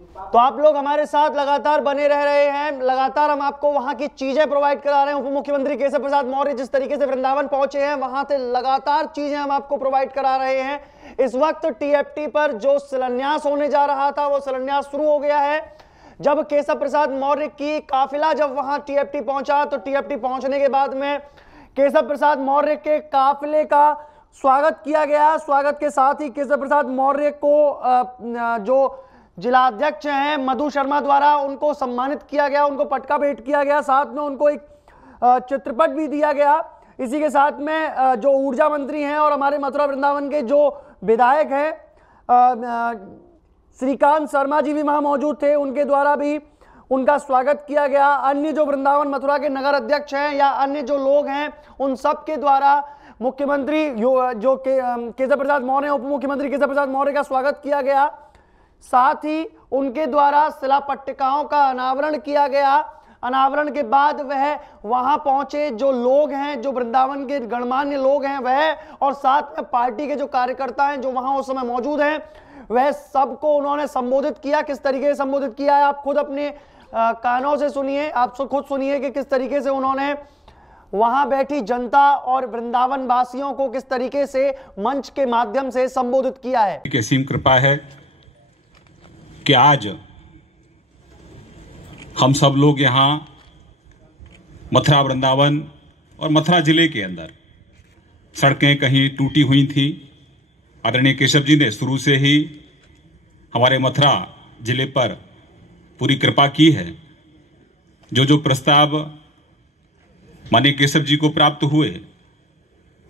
तो आप लोग हमारे साथ लगातार बने रह रहे हैं। लगातार हम आपको वहां की चीजें प्रोवाइड करा रहे हैं। उप मुख्यमंत्री केशव प्रसाद मौर्य जिस तरीके से वृंदावन पहुंचे हैं, वहां से लगातार चीजें हम आपको प्रोवाइड करा रहे हैं। इस वक्त टीएफटी पर जो शिलान्यास होने जा रहा था, वो शिलान्यास शुरू हो गया है। जब केशव प्रसाद मौर्य की काफिला जब वहां टीएफटी पहुंचा, तो टीएफटी पहुंचने के बाद में केशव प्रसाद मौर्य के काफिले का स्वागत किया गया। स्वागत के साथ ही केशव प्रसाद मौर्य को जो जिलाध्यक्ष हैं मधु शर्मा द्वारा उनको सम्मानित किया गया, उनको पटका भेंट किया गया, साथ में उनको एक चित्रपट भी दिया गया। इसी के साथ में जो ऊर्जा मंत्री हैं और हमारे मथुरा वृंदावन के जो विधायक हैं श्रीकांत शर्मा जी भी वहां मौजूद थे, उनके द्वारा भी उनका स्वागत किया गया। अन्य जो वृंदावन मथुरा के नगर अध्यक्ष हैं या अन्य जो लोग हैं, उन सब के द्वारा मुख्यमंत्री जो केशव प्रसाद मौर्य, उप मुख्यमंत्री केशव प्रसाद मौर्य का स्वागत किया गया। साथ ही उनके द्वारा शिला पट्टिकाओं का अनावरण किया गया। अनावरण के बाद वह वहां पहुंचे जो लोग हैं, जो वृंदावन के गणमान्य लोग हैं वह, और साथ में पार्टी के जो कार्यकर्ता हैं जो वहां उस समय मौजूद हैं, वह सबको उन्होंने संबोधित किया। किस तरीके से संबोधित किया है आप खुद अपने कानों से सुनिए, आप खुद सुनिए कि किस तरीके से उन्होंने वहां बैठी जनता और वृंदावन वासियों को किस तरीके से मंच के माध्यम से संबोधित किया है। असीम कृपा है कि आज हम सब लोग यहाँ मथुरा वृंदावन और मथुरा जिले के अंदर सड़कें कहीं टूटी हुई थी। आदरणीय केशव जी ने शुरू से ही हमारे मथुरा जिले पर पूरी कृपा की है। जो प्रस्ताव माननीय केशव जी को प्राप्त हुए,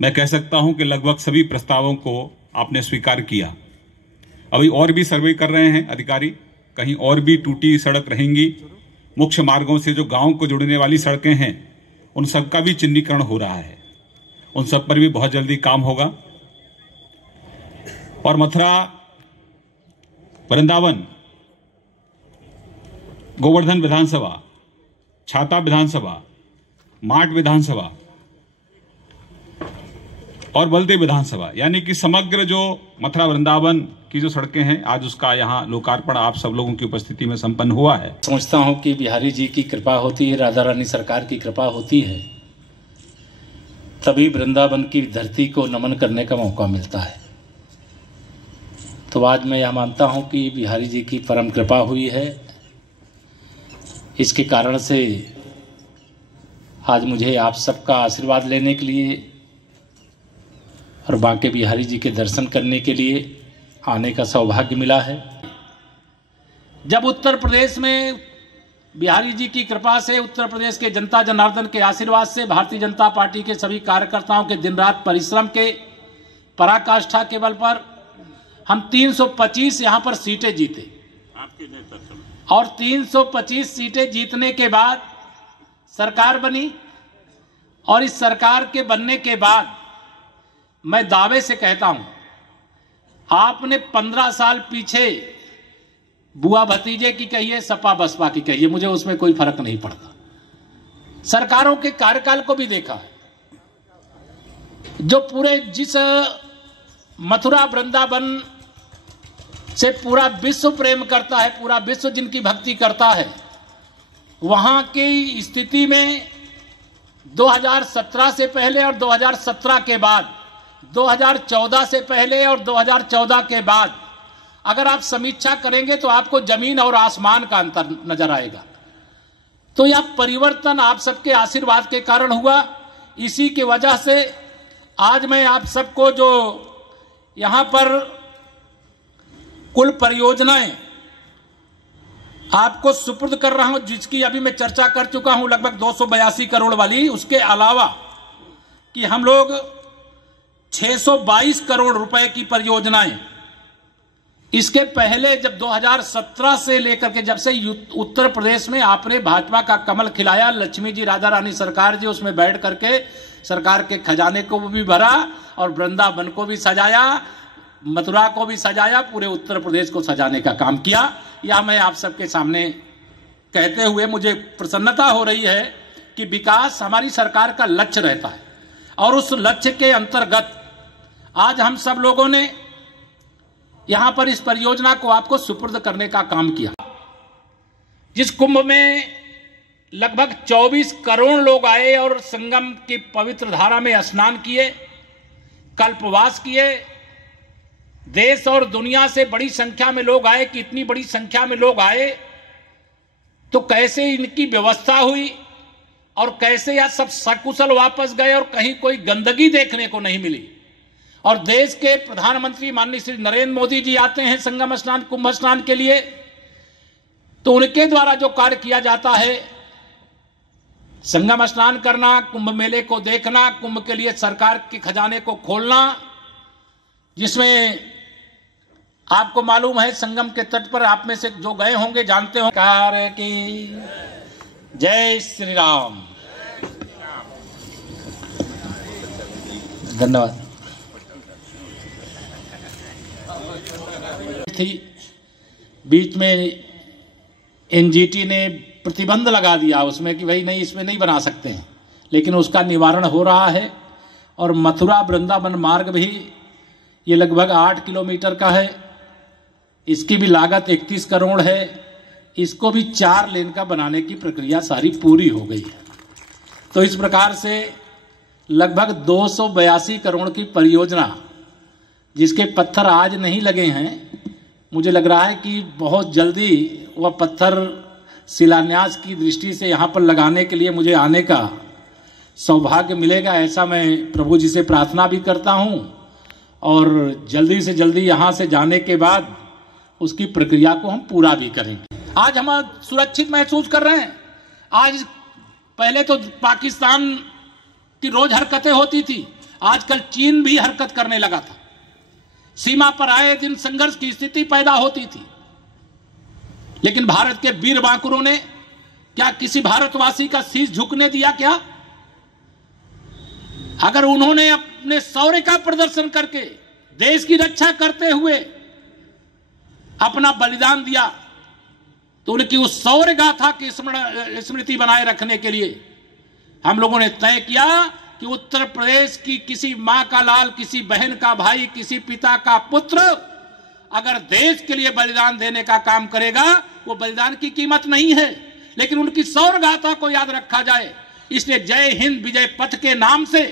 मैं कह सकता हूं कि लगभग सभी प्रस्तावों को आपने स्वीकार किया। अभी और भी सर्वे कर रहे हैं अधिकारी, कहीं और भी टूटी सड़क रहेंगी। मुख्य मार्गों से जो गांव को जोड़ने वाली सड़कें हैं, उन सब का भी चिन्हीकरण हो रहा है। उन सब पर भी बहुत जल्दी काम होगा। और मथुरा वृंदावन, गोवर्धन विधानसभा, छाता विधानसभा, माट विधानसभा और बलदेव विधानसभा, यानी कि समग्र जो मथुरा वृंदावन की जो सड़कें हैं, आज उसका यहाँ लोकार्पण आप सब लोगों की उपस्थिति में संपन्न हुआ है। समझता हूँ कि बिहारी जी की कृपा होती है, राधा रानी सरकार की कृपा होती है, तभी वृंदावन की धरती को नमन करने का मौका मिलता है। तो आज मैं यह मानता हूँ कि बिहारी जी की परम कृपा हुई है। इसके कारण से आज मुझे आप सबका आशीर्वाद लेने के लिए और बांके बिहारी जी के दर्शन करने के लिए आने का सौभाग्य मिला है। जब उत्तर प्रदेश में बिहारी जी की कृपा से, उत्तर प्रदेश के जनता जनार्दन के आशीर्वाद से, भारतीय जनता पार्टी के सभी कार्यकर्ताओं के दिन रात परिश्रम के पराकाष्ठा के बल पर हम 325 यहाँ पर सीटें जीते। और 325 सीटें जीतने के बाद सरकार बनी। और इस सरकार के बनने के बाद मैं दावे से कहता हूं, आपने 15 साल पीछे बुआ भतीजे की कहिए, सपा बसपा की कहिए, मुझे उसमें कोई फर्क नहीं पड़ता। सरकारों के कार्यकाल को भी देखा है। जो पूरे जिस मथुरा वृंदावन से पूरा विश्व प्रेम करता है, पूरा विश्व जिनकी भक्ति करता है, वहां की स्थिति में 2017 से पहले और 2017 के बाद, 2014 से पहले और 2014 के बाद अगर आप समीक्षा करेंगे तो आपको जमीन और आसमान का अंतर नजर आएगा। तो यह परिवर्तन आप सबके आशीर्वाद के कारण हुआ। इसी की वजह से आज मैं आप सबको जो यहां पर कुल परियोजनाएं आपको सुपुर्द कर रहा हूं, जिसकी अभी मैं चर्चा कर चुका हूं, लगभग 282 करोड़ वाली। उसके अलावा कि हम लोग 622 करोड़ रुपए की परियोजनाएं, इसके पहले जब 2017 से लेकर के जब से उत्तर प्रदेश में आपने भाजपा का कमल खिलाया, लक्ष्मी जी राधा रानी सरकार जी उसमें बैठ करके सरकार के खजाने को भी भरा और वृंदावन को भी सजाया, मथुरा को भी सजाया, पूरे उत्तर प्रदेश को सजाने का काम किया। यह मैं आप सबके सामने कहते हुए मुझे प्रसन्नता हो रही है कि विकास हमारी सरकार का लक्ष्य रहता है। और उस लक्ष्य के अंतर्गत आज हम सब लोगों ने यहां पर इस परियोजना को आपको सुपुर्द करने का काम किया। जिस कुंभ में लगभग 24 करोड़ लोग आए और संगम की पवित्र धारा में स्नान किए, कल्पवास किए, देश और दुनिया से बड़ी संख्या में लोग आए कि इतनी बड़ी संख्या में लोग आए तो कैसे इनकी व्यवस्था हुई और कैसे यह सब सकुशल वापस गए और कहीं कोई गंदगी देखने को नहीं मिली। और देश के प्रधानमंत्री माननीय श्री नरेंद्र मोदी जी आते हैं संगम स्नान, कुंभ स्नान के लिए, तो उनके द्वारा जो कार्य किया जाता है, संगम स्नान करना, कुंभ मेले को देखना, कुंभ के लिए सरकार के खजाने को खोलना, जिसमें आपको मालूम है संगम के तट पर आप में से जो गए होंगे जानते हो, कार्य की जय श्री राम। धन्यवाद। थी बीच में एनजीटी ने प्रतिबंध लगा दिया उसमें कि भाई नहीं, इसमें नहीं बना सकते हैं, लेकिन उसका निवारण हो रहा है। और मथुरा वृंदावन मार्ग भी ये लगभग 8 किलोमीटर का है, इसकी भी लागत 31 करोड़ है। इसको भी 4 लेन का बनाने की प्रक्रिया सारी पूरी हो गई है। तो इस प्रकार से लगभग 282 करोड़ की परियोजना, जिसके पत्थर आज नहीं लगे हैं, मुझे लग रहा है कि बहुत जल्दी वह पत्थर शिलान्यास की दृष्टि से यहाँ पर लगाने के लिए मुझे आने का सौभाग्य मिलेगा, ऐसा मैं प्रभु जी से प्रार्थना भी करता हूँ। और जल्दी से जल्दी यहाँ से जाने के बाद उसकी प्रक्रिया को हम पूरा भी करेंगे। आज हम सुरक्षित महसूस कर रहे हैं। आज पहले तो पाकिस्तान की रोज हरकतें होती थी, आजकल चीन भी हरकत करने लगा था। सीमा पर आए दिन संघर्ष की स्थिति पैदा होती थी, लेकिन भारत के वीर बांकुरों ने क्या किसी भारतवासी का शीश झुकने दिया? क्या अगर उन्होंने अपने शौर्य का प्रदर्शन करके देश की रक्षा करते हुए अपना बलिदान दिया, तो उनकी उस शौर्य गाथा की स्मृति बनाए रखने के लिए हम लोगों ने तय किया कि उत्तर प्रदेश की किसी मां का लाल, किसी बहन का भाई, किसी पिता का पुत्र अगर देश के लिए बलिदान देने का काम करेगा, वो बलिदान की कीमत नहीं है, लेकिन उनकी शौर्य गाथा को याद रखा जाए। इसलिए जय हिंद विजय पथ के नाम से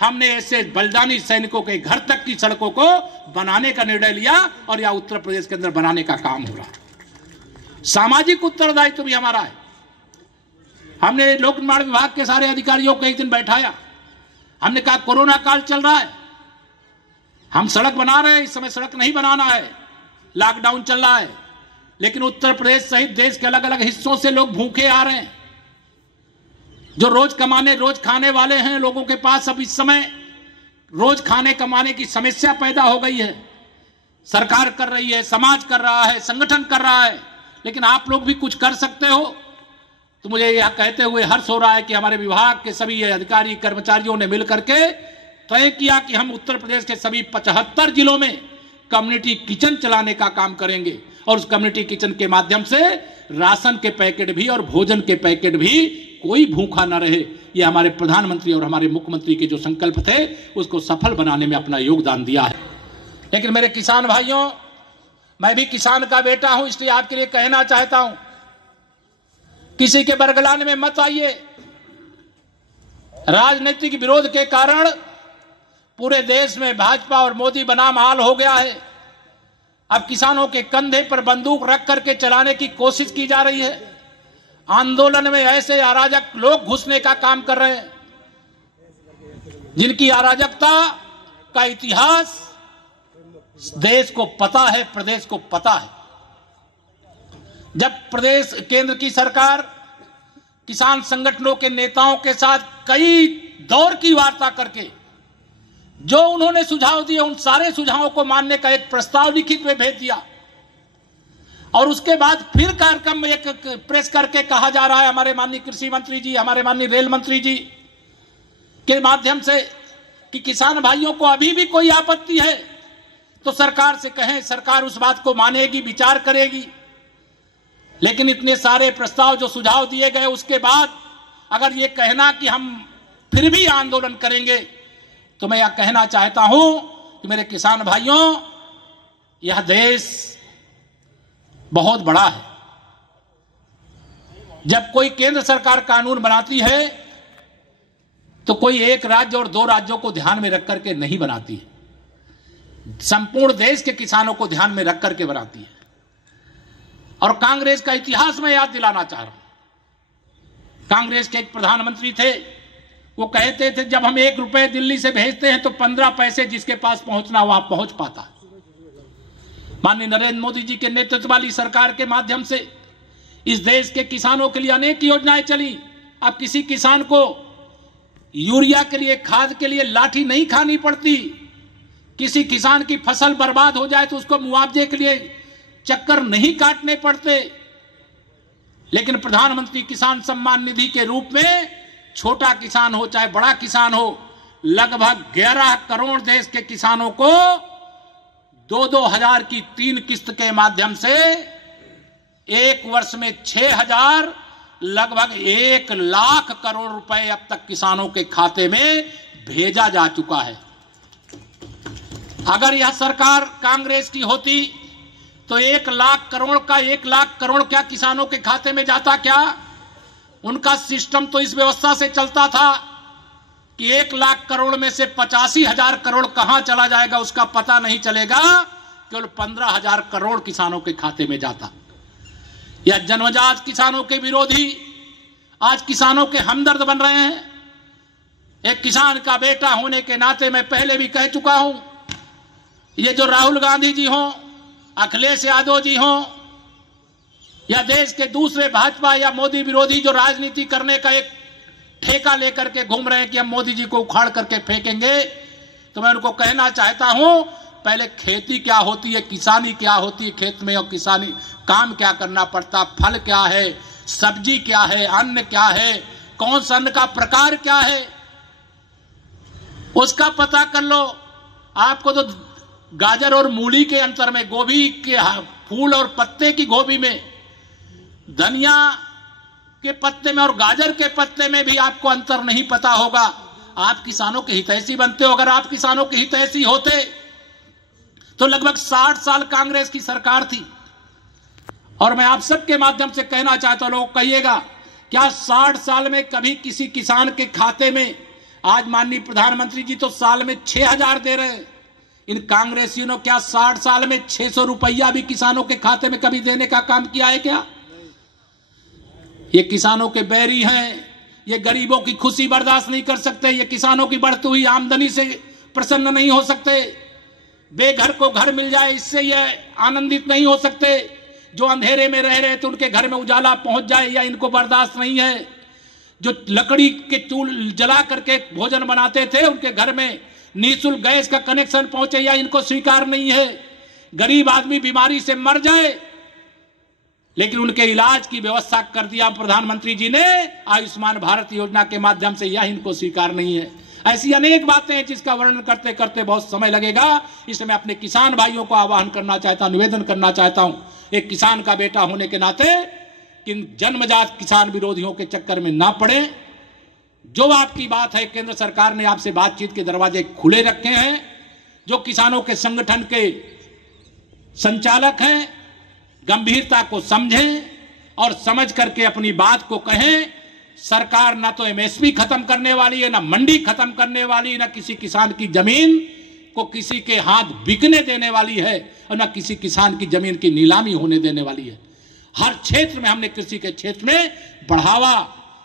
हमने ऐसे बलिदानी सैनिकों के घर तक की सड़कों को बनाने का निर्णय लिया और यह उत्तर प्रदेश के अंदर बनाने का काम हो रहा है। सामाजिक उत्तरदायित्व भी हमारा है। हमने लोक निर्माण विभाग के सारे अधिकारियों को एक दिन बैठाया, हमने कहा कोरोना काल चल रहा है, हम सड़क बना रहे हैं, इस समय सड़क नहीं बनाना है, लॉकडाउन चल रहा है, लेकिन उत्तर प्रदेश सहित देश के अलग अलग हिस्सों से लोग भूखे आ रहे हैं। जो रोज कमाने रोज खाने वाले हैं, लोगों के पास अब इस समय रोज खाने कमाने की समस्या पैदा हो गई है। सरकार कर रही है, समाज कर रहा है, संगठन कर रहा है, लेकिन आप लोग भी कुछ कर सकते हो। तो मुझे यह कहते हुए हर्ष हो रहा है कि हमारे विभाग के सभी अधिकारी कर्मचारियों ने मिलकर के तय किया कि हम उत्तर प्रदेश के सभी 75 जिलों में कम्युनिटी किचन चलाने का काम करेंगे और उस कम्युनिटी किचन के माध्यम से राशन के पैकेट भी और भोजन के पैकेट भी, कोई भूखा न रहे। ये हमारे प्रधानमंत्री और हमारे मुख्यमंत्री के जो संकल्प थे उसको सफल बनाने में अपना योगदान दिया है। लेकिन मेरे किसान भाइयों, मैं भी किसान का बेटा हूं, इसलिए आपके लिए कहना चाहता हूं, किसी के बरगलाने में मत आइए। राजनीतिक विरोध के कारण पूरे देश में भाजपा और मोदी बनाम हाल हो गया है। अब किसानों के कंधे पर बंदूक रख करके चलाने की कोशिश की जा रही है। आंदोलन में ऐसे अराजक लोग घुसने का काम कर रहे हैं जिनकी अराजकता का इतिहास देश को पता है, प्रदेश को पता है। जब प्रदेश केंद्र की सरकार किसान संगठनों के नेताओं के साथ कई दौर की वार्ता करके जो उन्होंने सुझाव दिए, उन सारे सुझावों को मानने का एक प्रस्ताव लिखित में भेज दिया और उसके बाद फिर कार्यक्रम में एक प्रेस करके कहा जा रहा है हमारे माननीय कृषि मंत्री जी, हमारे माननीय रेल मंत्री जी के माध्यम से कि किसान भाइयों को अभी भी कोई आपत्ति है तो सरकार से कहें, सरकार उस बात को मानेगी, विचार करेगी। लेकिन इतने सारे प्रस्ताव जो सुझाव दिए गए उसके बाद अगर ये कहना कि हम फिर भी आंदोलन करेंगे, तो मैं यह कहना चाहता हूं कि मेरे किसान भाइयों, यह देश बहुत बड़ा है। जब कोई केंद्र सरकार कानून बनाती है तो कोई एक राज्य और दो राज्यों को ध्यान में रख करके नहीं बनाती है, संपूर्ण देश के किसानों को ध्यान में रख करके बनाती है। और कांग्रेस का इतिहास मैं याद दिलाना चाह रहा हूं। कांग्रेस के एक प्रधानमंत्री थे, वो कहते थे जब हम 1 रुपए दिल्ली से भेजते हैं तो 15 पैसे जिसके पास पहुंचना वहां पहुंच पाता। माननीय नरेंद्र मोदी जी के नेतृत्व वाली सरकार के माध्यम से इस देश के किसानों के लिए अनेक योजनाएं चली। अब किसी किसान को यूरिया के लिए, खाद के लिए लाठी नहीं खानी पड़ती। किसी किसान की फसल बर्बाद हो जाए तो उसको मुआवजे के लिए चक्कर नहीं काटने पड़ते। लेकिन प्रधानमंत्री किसान सम्मान निधि के रूप में छोटा किसान हो चाहे बड़ा किसान हो, लगभग 11 करोड़ देश के किसानों को 2-2 हजार की 3 किस्त के माध्यम से एक वर्ष में 6,000, लगभग 1 लाख करोड़ रुपए अब तक किसानों के खाते में भेजा जा चुका है। अगर यह सरकार कांग्रेस की होती तो 1 लाख करोड़ का 1 लाख करोड़ क्या किसानों के खाते में जाता? क्या उनका सिस्टम तो इस व्यवस्था से चलता था कि 1 लाख करोड़ में से 85,000 करोड़ कहां चला जाएगा उसका पता नहीं चलेगा, केवल 15,000 करोड़ किसानों के खाते में जाता। यह जन्मजात किसानों के विरोधी आज किसानों के हमदर्द बन रहे हैं। एक किसान का बेटा होने के नाते मैं पहले भी कह चुका हूं, ये जो राहुल गांधी जी हों, अखिलेश यादव जी हों, या देश के दूसरे भाजपा या मोदी विरोधी जो राजनीति करने का एक ठेका लेकर के घूम रहे हैं कि हम मोदी जी को उखाड़ करके फेंकेंगे, तो मैं उनको कहना चाहता हूं, पहले खेती क्या होती है, किसानी क्या होती है, खेत में और किसानी काम क्या करना पड़ता, फल क्या है, सब्जी क्या है, अन्न क्या है, कौन सा अन्न का प्रकार क्या है, उसका पता कर लो। आपको तो गाजर और मूली के अंतर में, गोभी के फूल और पत्ते की गोभी में, धनिया के पत्ते में और गाजर के पत्ते में भी आपको अंतर नहीं पता होगा। आप किसानों के हितैषी बनते हो। अगर आप किसानों के हितैषी होते तो लगभग 60 साल कांग्रेस की सरकार थी। और मैं आप सबके माध्यम से कहना चाहता हूं, लोग कहिएगा क्या 60 साल में कभी किसी किसान के खाते में, आज माननीय प्रधानमंत्री जी तो साल में 6,000 दे रहे हैं, इन कांग्रेसियों ने क्या 60 साल में 600 रुपया भी किसानों के खाते में कभी देने का काम किया है क्या? ये किसानों के बैरी हैं, ये गरीबों की खुशी बर्दाश्त नहीं कर सकते, ये किसानों की बढ़ती हुई आमदनी से प्रसन्न नहीं हो सकते। बेघर को घर मिल जाए इससे ये आनंदित नहीं हो सकते। जो अंधेरे में रह रहे थे उनके घर में उजाला पहुंच जाए, या इनको बर्दाश्त नहीं है। जो लकड़ी के चूल्हे जला करके भोजन बनाते थे उनके घर में निःशुल्क गैस का कनेक्शन पहुंचे, या इनको स्वीकार नहीं है। गरीब आदमी बीमारी से मर जाए लेकिन उनके इलाज की व्यवस्था कर दिया प्रधानमंत्री जी ने आयुष्मान भारत योजना के माध्यम से, यह इनको स्वीकार नहीं है। ऐसी अनेक बातें हैं जिसका वर्णन करते करते बहुत समय लगेगा। इसलिए मैं अपने किसान भाइयों को आह्वान करना चाहता हूं, निवेदन करना चाहता हूं, एक किसान का बेटा होने के नाते किन जन्मजात किसान विरोधियों के चक्कर में ना पड़े। जो आपकी बात है, केंद्र सरकार ने आपसे बातचीत के दरवाजे खुले रखे हैं। जो किसानों के संगठन के संचालक हैं, गंभीरता को समझें और समझ करके अपनी बात को कहें। सरकार ना तो एमएसपी खत्म करने वाली है, ना मंडी खत्म करने वाली है, ना किसी किसान की जमीन को किसी के हाथ बिकने देने वाली है, और ना किसी किसान की जमीन की नीलामी होने देने वाली है। हर क्षेत्र में हमने कृषि के क्षेत्र में बढ़ावा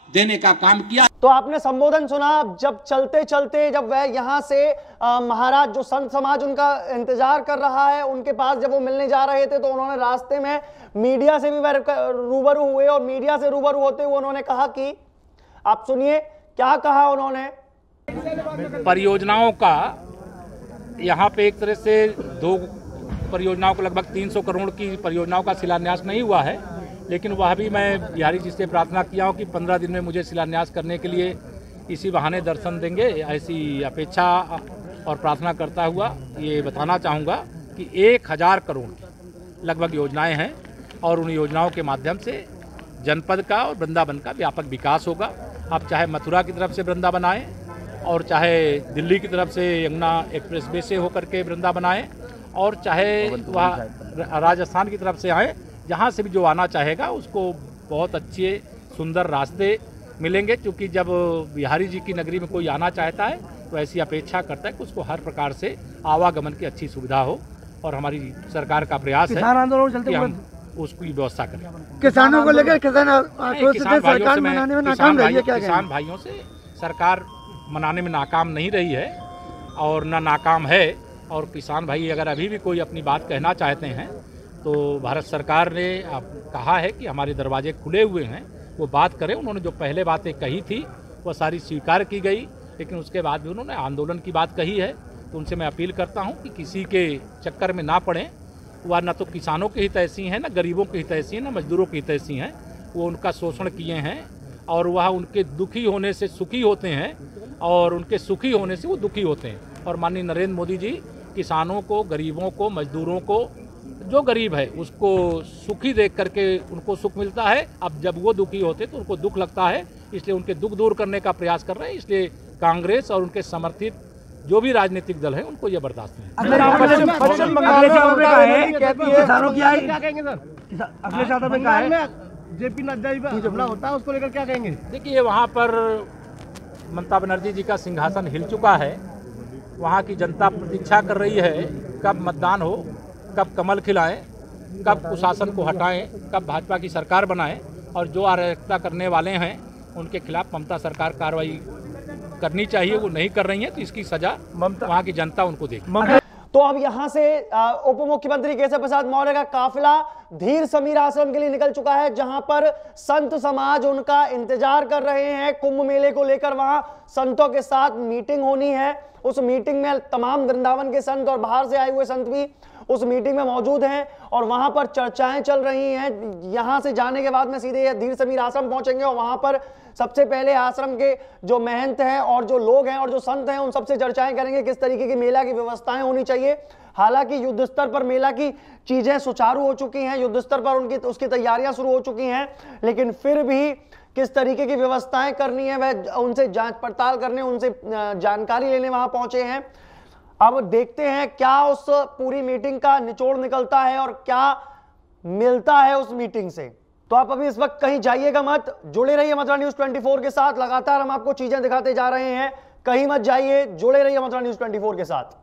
देने का काम किया। तो आपने संबोधन सुना। जब चलते चलते जब वह यहाँ से महाराज जो संत समाज उनका इंतजार कर रहा है, उनके पास जब वो मिलने जा रहे थे तो उन्होंने रास्ते में मीडिया से भी रूबरू हुए, और मीडिया से रूबरू होते हुए उन्होंने कहा कि, आप सुनिए क्या कहा उन्होंने। परियोजनाओं का यहाँ पे एक तरह से 2 परियोजनाओं को, लगभग 300 करोड़ की परियोजनाओं का शिलान्यास नहीं हुआ है, लेकिन वह भी मैं बिहारी जी से प्रार्थना किया हूँ कि 15 दिन में मुझे शिलान्यास करने के लिए इसी बहाने दर्शन देंगे, ऐसी अपेक्षा और प्रार्थना करता हुआ ये बताना चाहूँगा कि 1000 करोड़ की लगभग योजनाएं हैं, और उन योजनाओं के माध्यम से जनपद का और वृंदावन का व्यापक विकास होगा। आप चाहे मथुरा की तरफ से वृंदावन आएँ और चाहे दिल्ली की तरफ से यमुना एक्सप्रेसवे से होकर के वृंदावन आएँ, और चाहे वह राजस्थान की तरफ से आए, जहाँ से भी जो आना चाहेगा उसको बहुत अच्छे सुंदर रास्ते मिलेंगे। क्योंकि जब बिहारी जी की नगरी में कोई आना चाहता है तो ऐसी अपेक्षा करता है कि उसको हर प्रकार से आवागमन की अच्छी सुविधा हो, और हमारी सरकार का प्रयास है कि हम उसकी व्यवस्था करें। किसानों को लेकर किसान भाइयों से सरकार मनाने में नाकाम नहीं रही है और न नाकाम है। और किसान भाई अगर अभी भी कोई अपनी बात कहना चाहते हैं तो भारत सरकार ने कहा है कि हमारे दरवाजे खुले हुए हैं, वो बात करें। उन्होंने जो पहले बातें कही थी वह सारी स्वीकार की गई, लेकिन उसके बाद भी उन्होंने आंदोलन की बात कही है। तो उनसे मैं अपील करता हूं कि किसी के चक्कर में ना पड़ें। वह न तो किसानों के हित ऐसी हैं, न गरीबों के हित ऐसी हैं, न मजदूरों के हित ऐसी हैं। वो उनका शोषण किए हैं और वह उनके दुखी होने से सुखी होते हैं और उनके सुखी होने से वो दुखी होते हैं। और माननीय नरेंद्र मोदी जी किसानों को, गरीबों को, मजदूरों को, जो गरीब है उसको सुखी देख करके उनको सुख मिलता है। अब जब वो दुखी होते तो उनको दुख लगता है, इसलिए उनके दुख दूर करने का प्रयास कर रहे हैं। इसलिए कांग्रेस और उनके समर्थित जो भी राजनीतिक दल है उनको ये बर्दाश्त नहीं। पश्चिम बंगाल में जेपी नड्डा जी हमला होता है, उसको लेकर क्या कहेंगे? देखिए, वहाँ पर ममता बनर्जी जी का सिंहासन हिल चुका है। वहाँ की जनता प्रतीक्षा कर रही है कब मतदान हो, कब कमल खिलाएं, कब कुशासन को हटाएं, कब भाजपा की सरकार बनाएं। और जो अराजकता करने वाले हैं उनके खिलाफ ममता सरकार कार्रवाई करनी चाहिए, वो नहीं कर रही है तो इसकी सजा वहाँ की जनता उनको देगी। तो अब यहां से उप मुख्यमंत्री केशव प्रसाद मौर्य का काफिला धीर समीर आश्रम के लिए निकल चुका है, जहां पर संत समाज उनका इंतजार कर रहे हैं। कुंभ मेले को लेकर वहां संतों के साथ मीटिंग होनी है। उस मीटिंग में तमाम वृंदावन के संत और बाहर से आए हुए संत भी उस मीटिंग में मौजूद हैं और वहां पर चर्चाएं चल रही हैं। यहां से जाने के बाद में सीधे धीर समीर आश्रम पहुंचेंगे और वहां पर सबसे पहले आश्रम के जो महंत हैं और जो लोग हैं और जो संत हैं उन सबसे चर्चाएं करेंगे किस तरीके की मेला की व्यवस्थाएं होनी चाहिए। हालांकि युद्ध स्तर पर मेला की चीजें सुचारू हो चुकी हैं, युद्ध स्तर पर उसकी तैयारियां शुरू हो चुकी हैं, लेकिन फिर भी किस तरीके की व्यवस्थाएं करनी है वह उनसे जांच पड़ताल करने, उनसे जानकारी लेने वहां पहुंचे हैं। अब देखते हैं क्या उस पूरी मीटिंग का निचोड़ निकलता है और क्या मिलता है उस मीटिंग से। तो आप अभी इस वक्त कहीं जाइएगा मत, जुड़े रहिए मथुरा न्यूज़ 24 के साथ। लगातार हम आपको चीजें दिखाते जा रहे हैं, कहीं मत जाइए, जुड़े रहिए मथुरा न्यूज़ 24 के साथ।